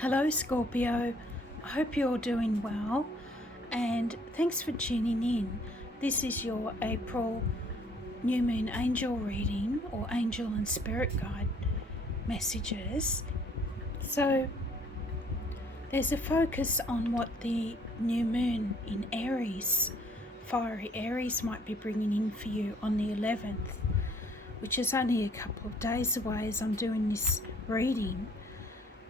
Hello Scorpio, I hope you're doing well and thanks for tuning in. This is your April New Moon Angel reading or Angel and Spirit Guide messages. So there's a focus on what the new moon in Aries, fiery Aries, might be bringing in for you on the 11th, which is only a couple of days away as I'm doing this reading.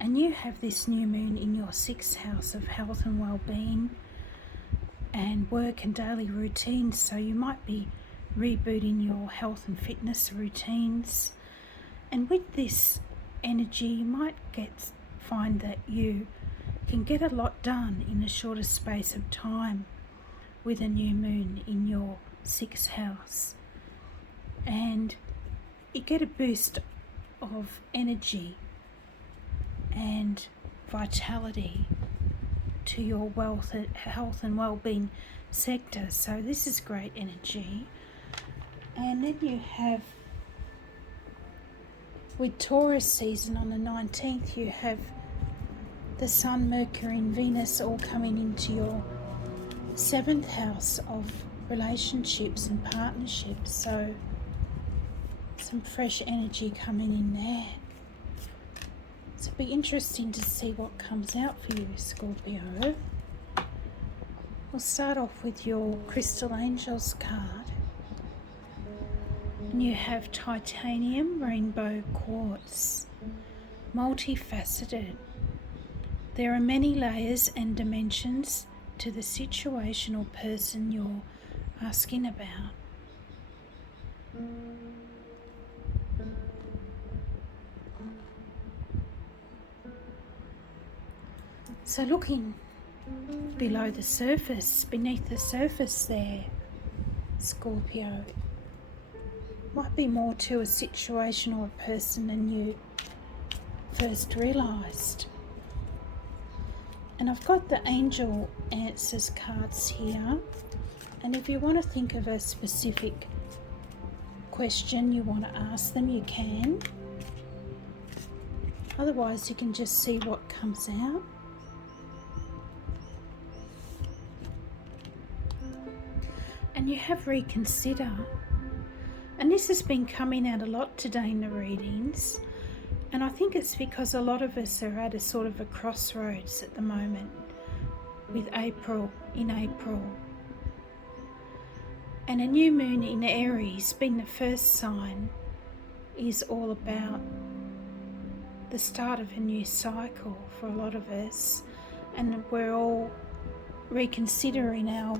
And you have this new moon in your 6th house of health and well-being and work and daily routines. So you might be rebooting your health and fitness routines. And with this energy, you might find that you can get a lot done in a shorter space of time with a new moon in your 6th house. And you get a boost of energy and vitality to your health and well-being sector. So this is great energy. And then you have, with Taurus season on the 19th, you have the Sun, Mercury and Venus all coming into your 7th house of relationships and partnerships. So some fresh energy coming in there. So it'll be interesting to see what comes out for you, Scorpio. We'll start off with your Crystal Angels card. And you have titanium, rainbow quartz, multifaceted. There are many layers and dimensions to the situation or person you're asking about. So looking below the surface, beneath the surface there, Scorpio, might be more to a situation or a person than you first realised. And I've got the Angel Answers cards here. And if you want to think of a specific question you want to ask them, you can. Otherwise, you can just see what comes out. And you have reconsider, and this has been coming out a lot today in the readings, and I think it's because a lot of us are at a sort of a crossroads at the moment with April. And a new moon in Aries, being the first sign, is all about the start of a new cycle for a lot of us, and we're all reconsidering our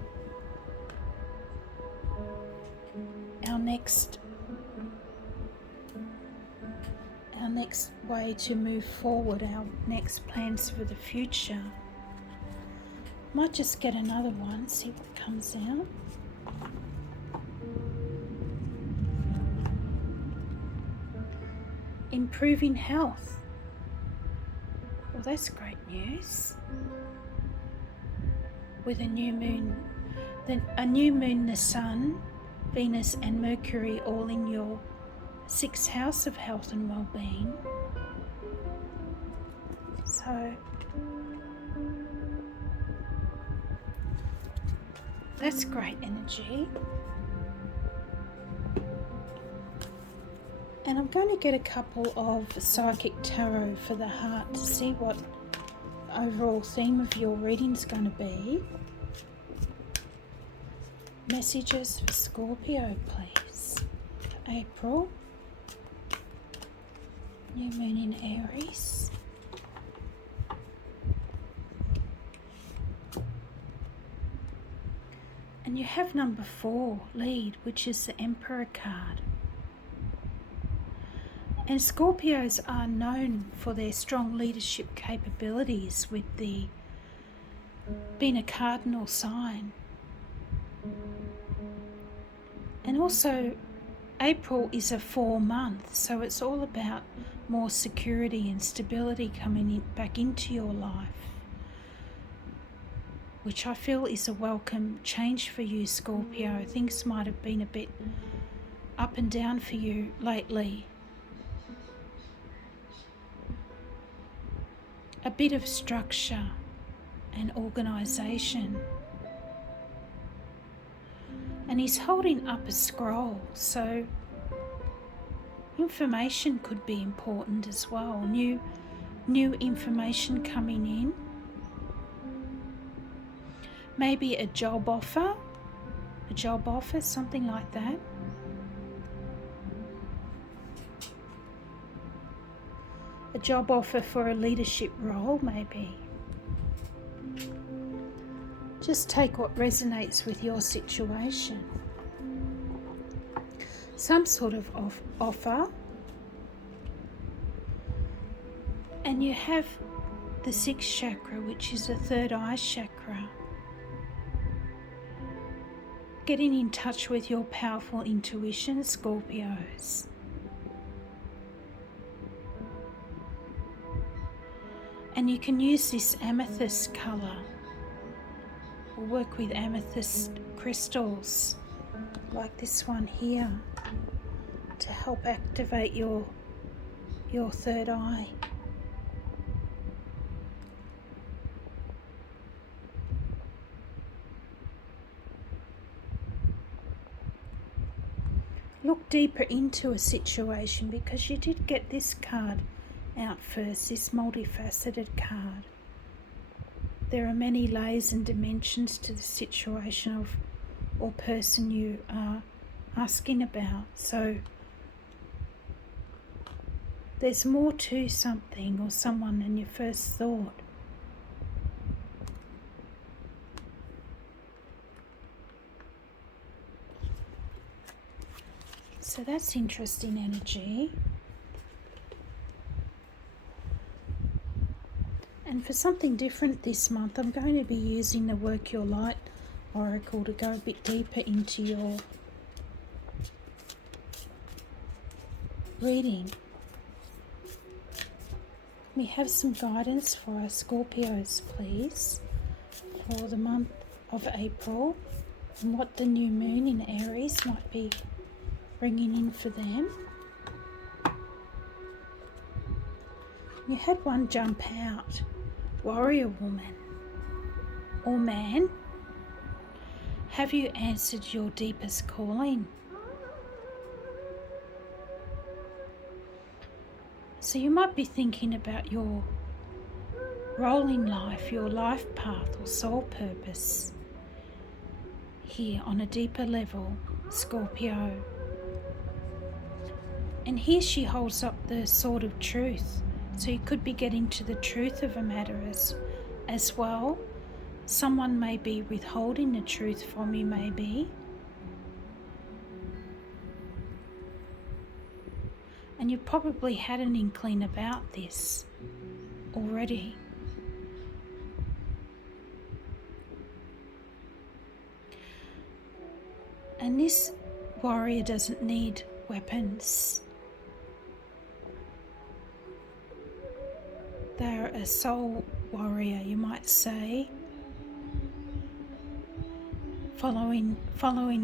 next way to move forward, our next plans for the future. Might just get another one, see what comes out. Improving health. Well, that's great news. With a new moon, the Sun, Venus and Mercury all in your 6th house of health and well-being. So that's great energy. And I'm going to get a couple of psychic tarot for the heart to see what the overall theme of your reading is going to be. Messages for Scorpio, please. April. New moon in Aries. And you have number 4, lead, which is the Emperor card. And Scorpios are known for their strong leadership capabilities with the being a cardinal sign. And also April is a 4 month, so it's all about more security and stability coming back into your life, which I feel is a welcome change for you, Scorpio. Things might have been a bit up and down for you lately. a bit of structure and organisation. And he's holding up a scroll, so information could be important as well. New information coming in. Maybe a job offer, something like that. A job offer for a leadership role, maybe. Just take what resonates with your situation. Some sort of offer. And you have the sixth chakra, which is the third eye chakra. Getting in touch with your powerful intuition, Scorpios. And you can use this amethyst colour, or work with amethyst crystals like this one here to help activate your third eye. Look deeper into a situation, because you did get this card out first, this multifaceted card. There are many layers and dimensions to the situation of or person you are asking about. So there's more to something or someone than you first thought. So that's interesting energy. And for something different this month, I'm going to be using the Work Your Light Oracle to go a bit deeper into your reading. We have some guidance for our Scorpios, please, for the month of April, and what the new moon in Aries might be bringing in for them. You had one jump out. Warrior woman or man, have you answered your deepest calling? So you might be thinking about your role in life, your life path or soul purpose here on a deeper level, Scorpio. And here she holds up the sword of truth. So you could be getting to the truth of a matter as well. Someone may be withholding the truth from you, maybe. And you probably had an inkling about this already. And this warrior doesn't need weapons. They're a soul warrior, you might say, following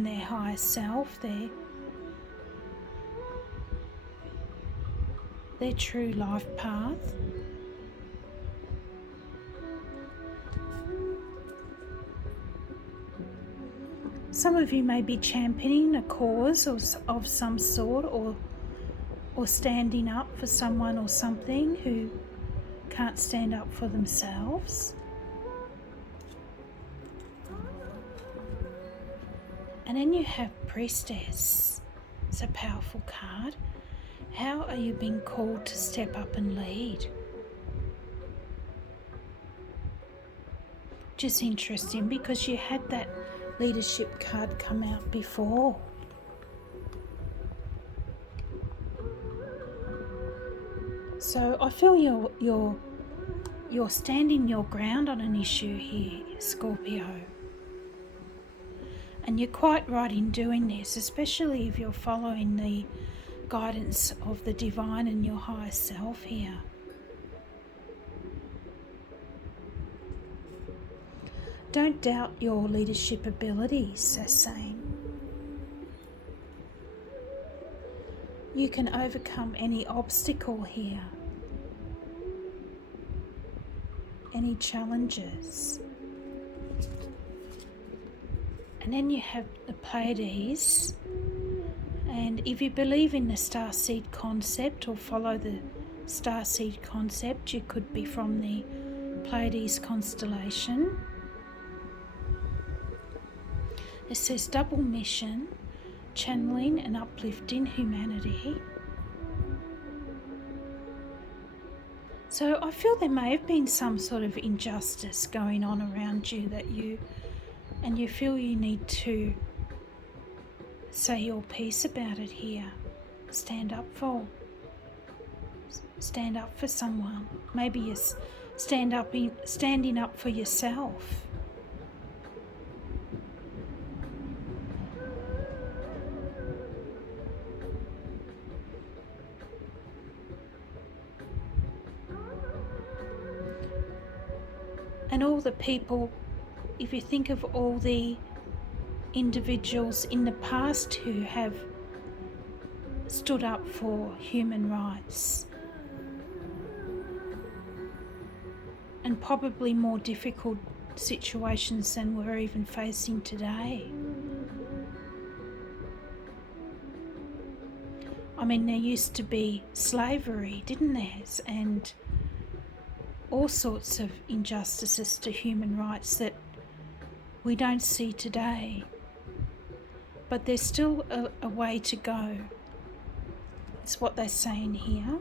their higher self, their true life path. Some of you may be championing a cause of some sort, or standing up for someone or something who can't stand up for themselves. And then you have Priestess. It's a powerful card. How are you being called to step up and lead? Which is interesting because you had that leadership card come out before. So I feel you're standing your ground on an issue here, Scorpio. And you're quite right in doing this, especially if you're following the guidance of the divine and your higher self here. Don't doubt your leadership abilities, they're saying. You can overcome any obstacle here. any challenges. And then you have the Pleiades, and if you believe in the starseed concept or follow the starseed concept, you could be from the Pleiades constellation. It says double mission, channeling and uplifting humanity. So I feel there may have been some sort of injustice going on around you that you feel you need to say your piece about it here. Stand up for someone. Maybe you're standing up for yourself. And all the people, if you think of all the individuals in the past who have stood up for human rights, and probably more difficult situations than we're even facing today. I mean, there used to be slavery, didn't there? And all sorts of injustices to human rights that we don't see today. But there's still a way to go. It's what they're saying here.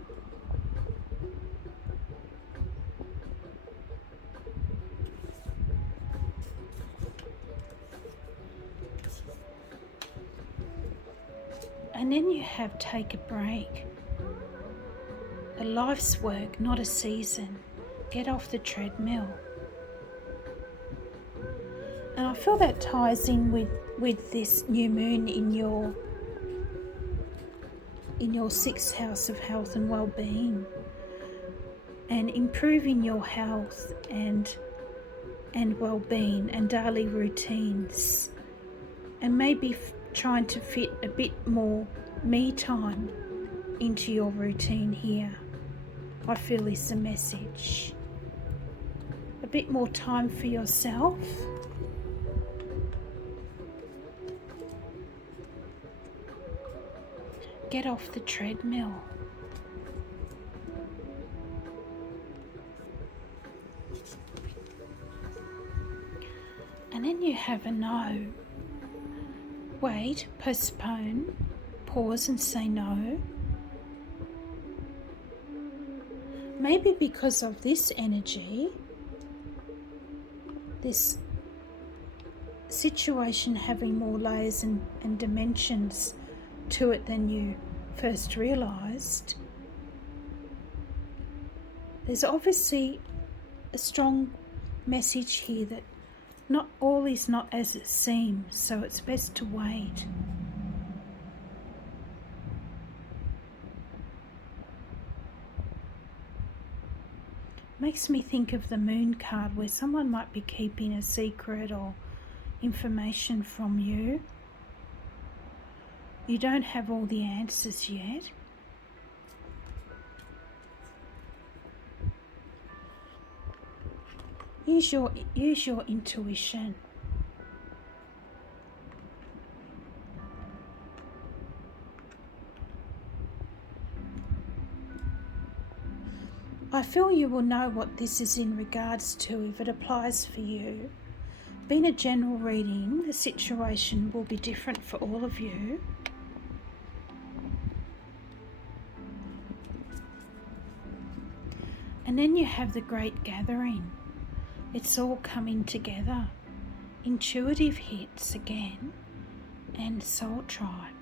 And then you have take a break. A life's work, not a season. Get off the treadmill. And I feel that ties in with this new moon in your 6th house of health and well-being, and improving your health and well-being and daily routines, and maybe trying to fit a bit more me time into your routine here, I feel is the message. A bit more time for yourself. Get off the treadmill. And then you have a no. Wait, postpone, pause and say no. Maybe because of this energy, this situation having more layers and dimensions to it than you first realised, there's obviously a strong message here that not all is not as it seems, so it's best to wait. Makes me think of the moon card, where someone might be keeping a secret or information from you. You don't have all the answers yet. Use your intuition. I feel you will know what this is in regards to if it applies for you. Being a general reading, the situation will be different for all of you. And then you have the Great Gathering. It's all coming together. Intuitive hits again, and Soul Tribe.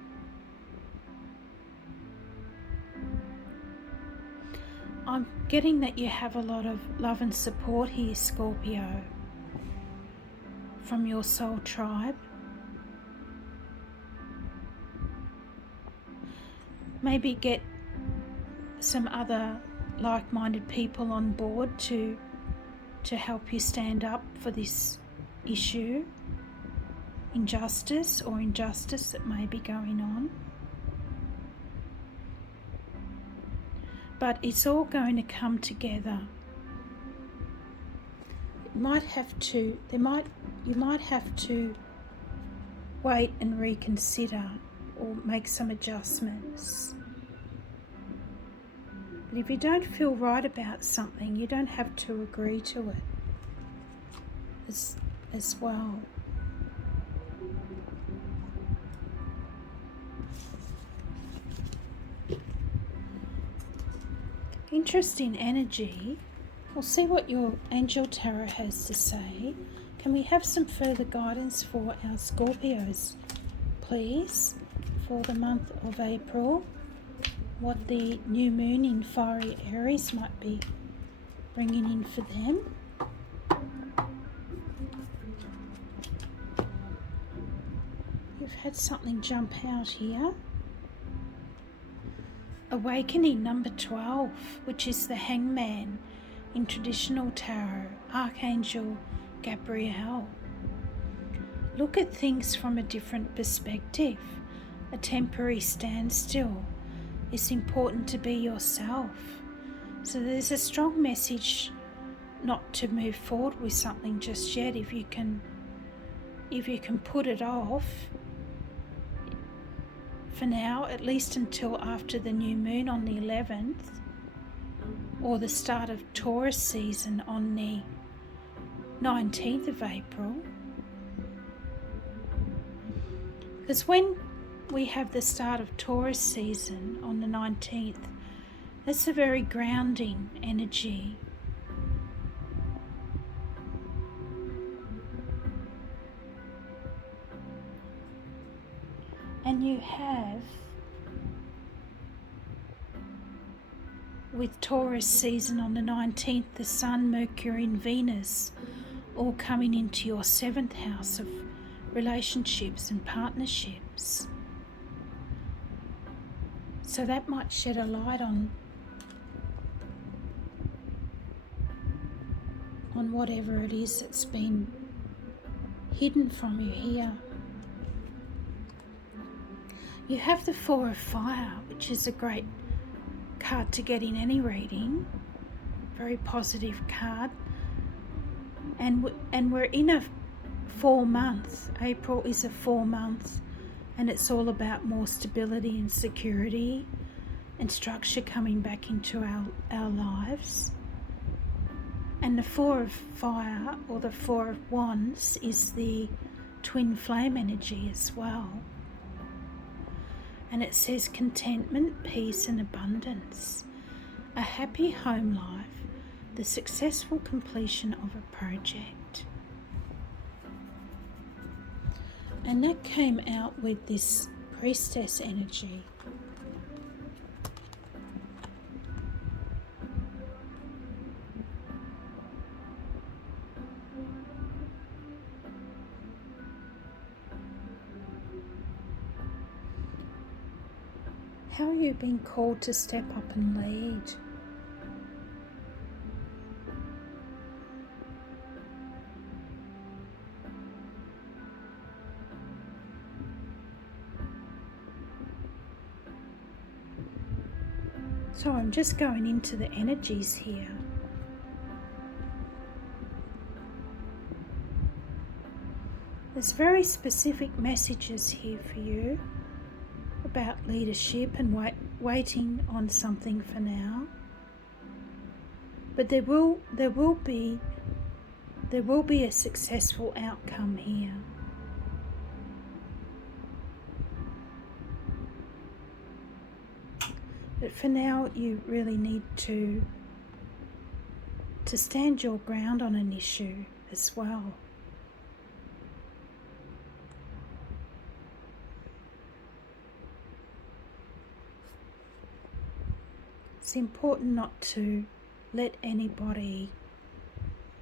I'm getting that you have a lot of love and support here, Scorpio, from your Soul Tribe. Maybe get some other like-minded people on board to help you stand up for this issue, injustice that may be going on. But it's all going to come together. you might have to wait and reconsider or make some adjustments. But if you don't feel right about something, you don't have to agree to it as well. Interesting energy. We'll see what your angel tarot has to say. Can we have some further guidance for our Scorpios, please, for the month of April? What the new moon in fiery Aries might be bringing in for them. You've had something jump out here. Awakening number 12, which is the Hangman in traditional tarot, Archangel Gabriel. Look at things from a different perspective. A temporary standstill. It's important to be yourself. So there's a strong message not to move forward with something just yet. If you can put it off for now, at least until after the new moon on the 11th, or the start of Taurus season on the 19th of April. Because when we have the start of Taurus season on the 19th, that's a very grounding energy. And you have, with Taurus season on the 19th, the Sun, Mercury and Venus all coming into your 7th house of relationships and partnerships. So that might shed a light on whatever it is that's been hidden from you here. You have the Four of Fire, which is a great card to get in any reading. Very positive card. And we're in a 4 month. April is a 4 month, and it's all about more stability and security and structure coming back into our lives. And the Four of Fire, or the Four of Wands, is the twin flame energy as well. And it says contentment, peace and abundance, a happy home life, the successful completion of a project. And that came out with this priestess energy. How are you being called to step up and lead? So I'm just going into the energies here. There's very specific messages here for you about leadership and waiting on something for now. But there will be a successful outcome here. But for now, you really need to stand your ground on an issue as well. It's important not to let anybody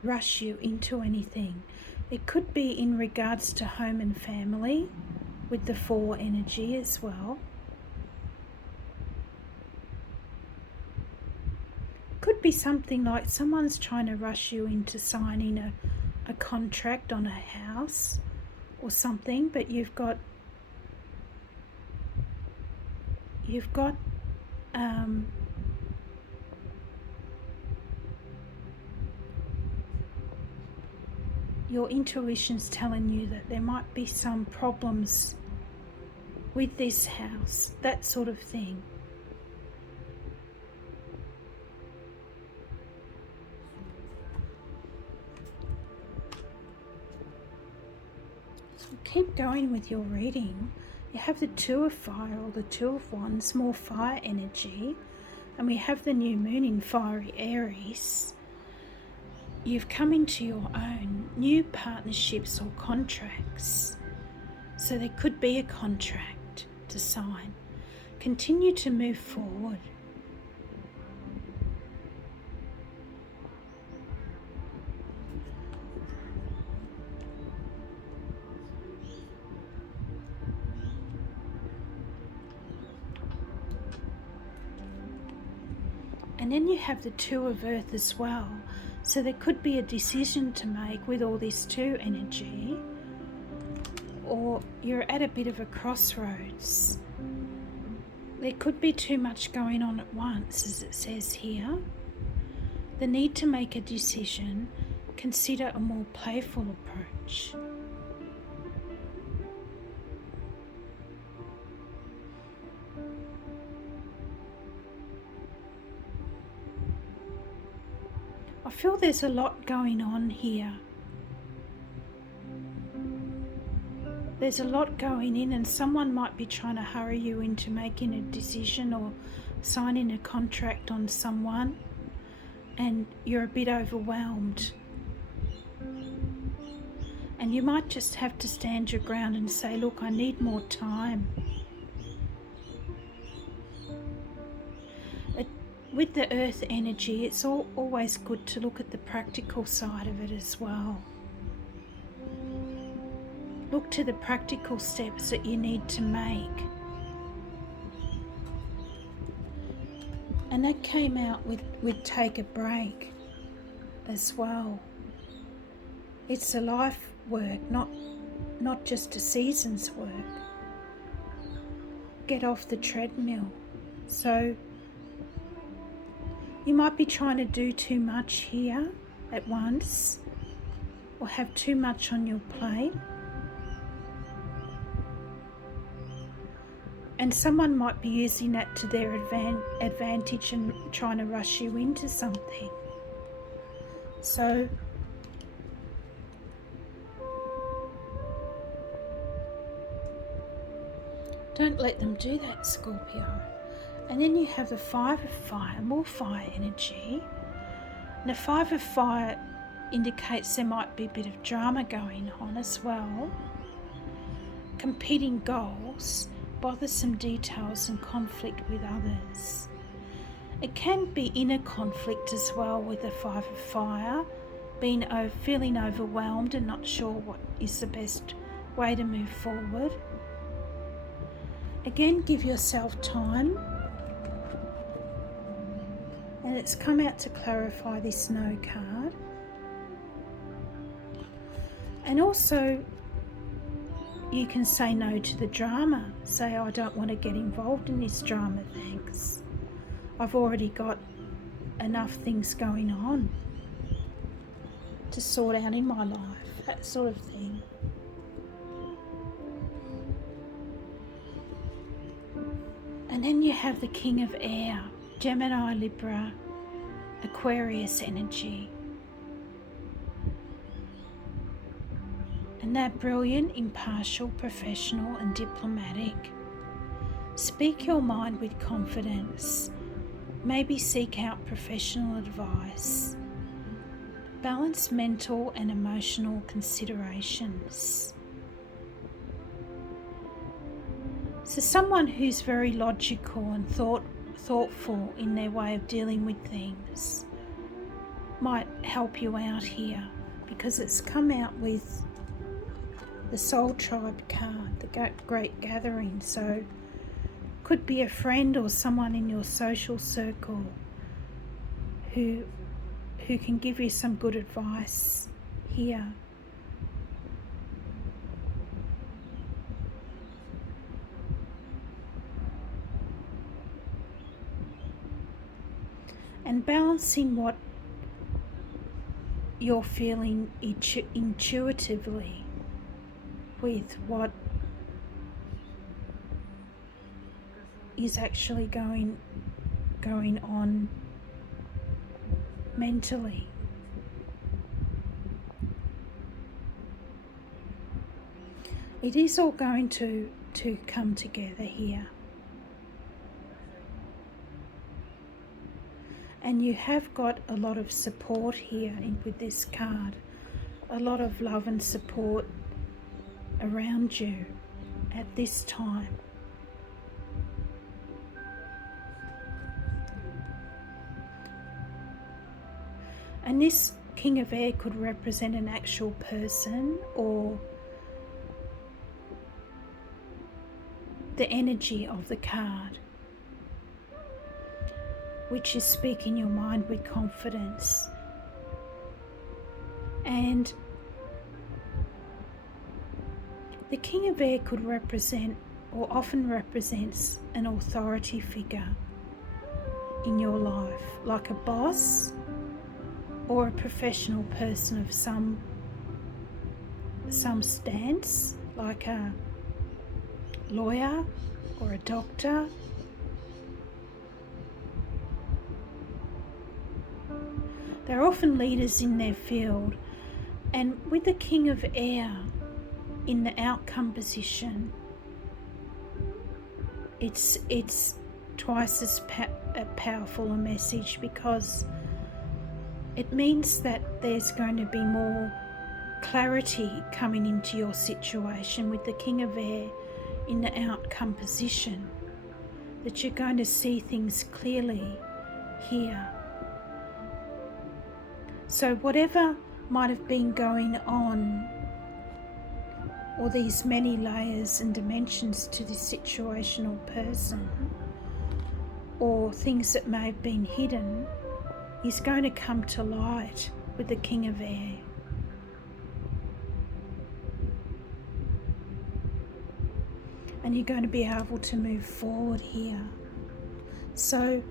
rush you into anything. It could be in regards to home and family with the 4 energy as well. Could be something like someone's trying to rush you into signing a contract on a house or something, but you've got your intuition's telling you that there might be some problems with this house, that sort of thing. So keep going with your reading. You have the Two of Fire or the Two of Wands, more fire energy, and we have the new moon in fiery Aries. You've come into your own new partnerships or contracts. So there could be a contract to sign. Continue to move forward. And then you have the Two of Earth as well. So there could be a decision to make with all this two energy, or you're at a bit of a crossroads. There could be too much going on at once, as it says here. The need to make a decision, consider a more playful approach. I feel there's a lot going on here. There's a lot going in, and someone might be trying to hurry you into making a decision or signing a contract on someone, and you're a bit overwhelmed. And you might just have to stand your ground and say, look, I need more time. With the earth energy, it's always good to look at the practical side of it as well. Look to the practical steps that you need to make. And that came out with take a break as well. It's a life work, not just a season's work. Get off the treadmill. So you might be trying to do too much here at once, or have too much on your plate. And someone might be using that to their advantage and trying to rush you into something. So don't let them do that, Scorpio. And then you have the Five of Fire, more fire energy. And the Five of Fire indicates there might be a bit of drama going on as well. Competing goals, bothersome details and conflict with others. It can be inner conflict as well with the Five of Fire, feeling overwhelmed and not sure what is the best way to move forward. Again, give yourself time. And it's come out to clarify this No card. And also, you can say no to the drama. Say, I don't want to get involved in this drama, thanks. I've already got enough things going on to sort out in my life, that sort of thing. And then you have the King of Air, Gemini, Libra, Aquarius energy. And they're brilliant, impartial, professional and diplomatic. Speak your mind with confidence. Maybe seek out professional advice. Balance mental and emotional considerations. So someone who's very logical and thoughtful in their way of dealing with things might help you out here, because it's come out with the Soul Tribe card, the Great Gathering. So could be a friend or someone in your social circle who can give you some good advice here. And balancing what you're feeling intuitively with what is actually going on mentally. It is all going to come together here. And you have got a lot of support here with this card. A lot of love and support around you at this time. And this King of Air could represent an actual person or the energy of the card, which is speaking your mind with confidence. And the King of Air could represent, or often represents, an authority figure in your life, like a boss or a professional person of some stance, like a lawyer or a doctor. They're often leaders in their field, and with the King of Air in the outcome position, it's twice as powerful a message, because it means that there's going to be more clarity coming into your situation with the King of Air in the outcome position, that you're going to see things clearly here. So whatever might have been going on, or these many layers and dimensions to this situational person, or things that may have been hidden, is going to come to light with the King of Air. And you're going to be able to move forward here. So,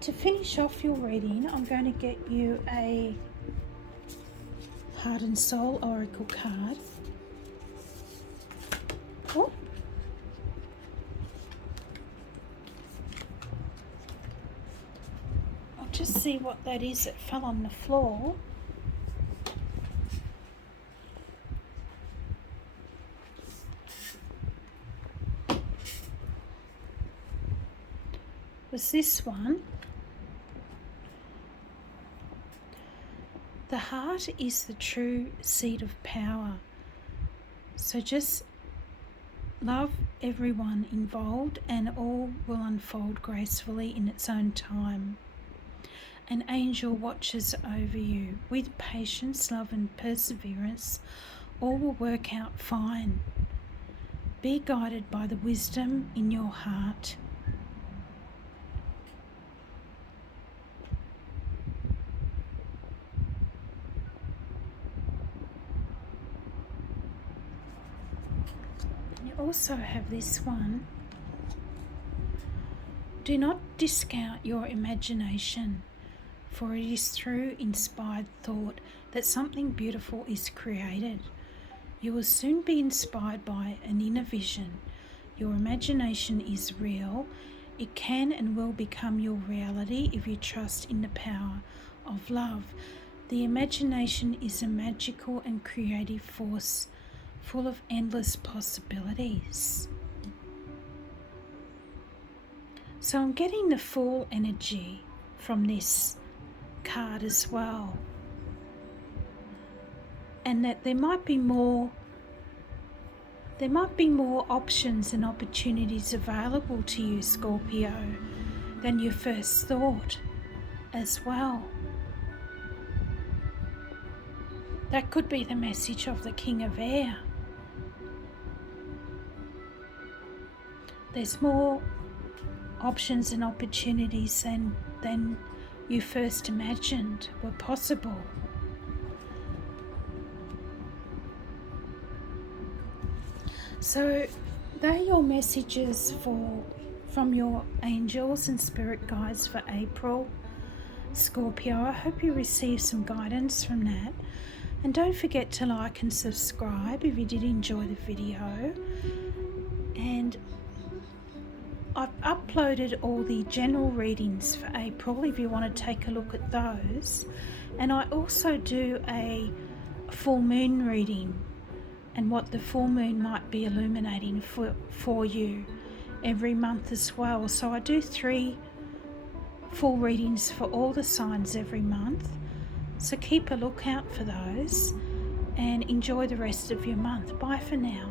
to finish off your reading, I'm going to get you a Heart and Soul Oracle card. Oh. I'll just see what that is that fell on the floor. Was this one? The heart is the true seat of power. So just love everyone involved, and all will unfold gracefully in its own time. An angel watches over you. With patience, love and perseverance, all will work out fine. Be guided by the wisdom in your heart. Also have this one. Do not discount your imagination, for it is through inspired thought that something beautiful is created. You will soon be inspired by an inner vision. Your imagination is real. It can and will become your reality if you trust in the power of love. The imagination is a magical and creative force full of endless possibilities. So I'm getting the full energy from this card as well. And that there might be more options and opportunities available to you, Scorpio, than you first thought as well. That could be the message of the King of Air. There's more options and opportunities than you first imagined were possible. So they're your messages for from your angels and spirit guides for April. Scorpio, I hope you receive some guidance from that. And don't forget to like and subscribe if you did enjoy the video. And I've uploaded all the general readings for April if you want to take a look at those. And I also do a full moon reading and what the full moon might be illuminating for you every month as well. So I do 3 full readings for all the signs every month. So keep a lookout for those and enjoy the rest of your month. Bye for now.